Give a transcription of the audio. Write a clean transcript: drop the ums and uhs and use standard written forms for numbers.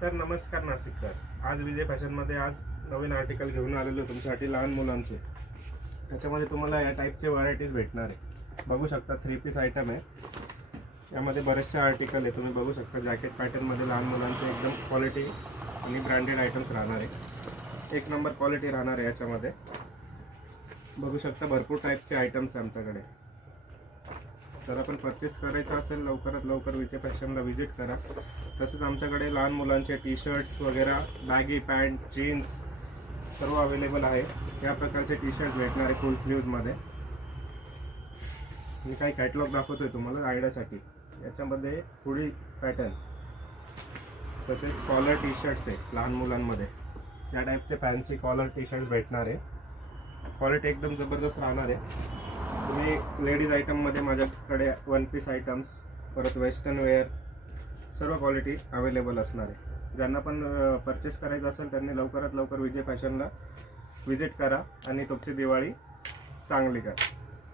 तर नमस्कार नाशिककर. आज विजय फॅशनमध्ये आज नवीन आर्टिकल घेऊन आलेलो तुमच्यासाठी लहान मुलांचे. त्याच्यामध्ये तुम्हाला या टाईपचे व्हरायटीज भेटणार आहे. बघू शकता 3 पीस आयटम आहे. यामध्ये बरेचसे आर्टिकल आहे, तुम्ही बघू शकता. जॅकेट पॅटर्नमध्ये लहान मुलांचे एकदम क्वालिटी आणि ब्रँडेड आयटम्स राहणार आहे. एक नंबर क्वालिटी राहणार आहे याच्यामध्ये. बघू शकता भरपूर टाईपचे आयटम्स आहे आमच्याकडे. जर आपण परचेस करायचं असेल लवकरात लवकर विजय फॅशनला व्हिजिट करा. तसेच आमच्याकडे लहान मुलांचे टी शर्ट्स वगैरे, बॅगी पॅन्ट, जीन्स सर्व अवेलेबल आहे. या प्रकारचे टी शर्ट्स भेटणार आहे फुल स्लीव्जमध्ये. मी काही कॅटलॉग दाखवतोय तुम्हाला आयडियासाठी. याच्यामध्ये हुडी पॅटर्न, तसेच कॉलर टी शर्ट्स आहे लहान मुलांमध्ये. या टाईपचे फॅन्सी कॉलर टी शर्ट्स भेटणार आहे. क्वालिटी एकदम जबरदस्त राहणार आहे. तुम्ही लेडीज आयटममध्ये माझ्याकडे 1 पीस आयटम्स, परत वेस्टर्न वेअर सर्व क्वालिटी अवेलेबल असणार आहे. ज्यांना पण परचेस करायचं असेल त्यांनी लवकरात लवकर विजय फॅशनला व्हिजिट करा आणि तुमची दिवाळी चांगली करा.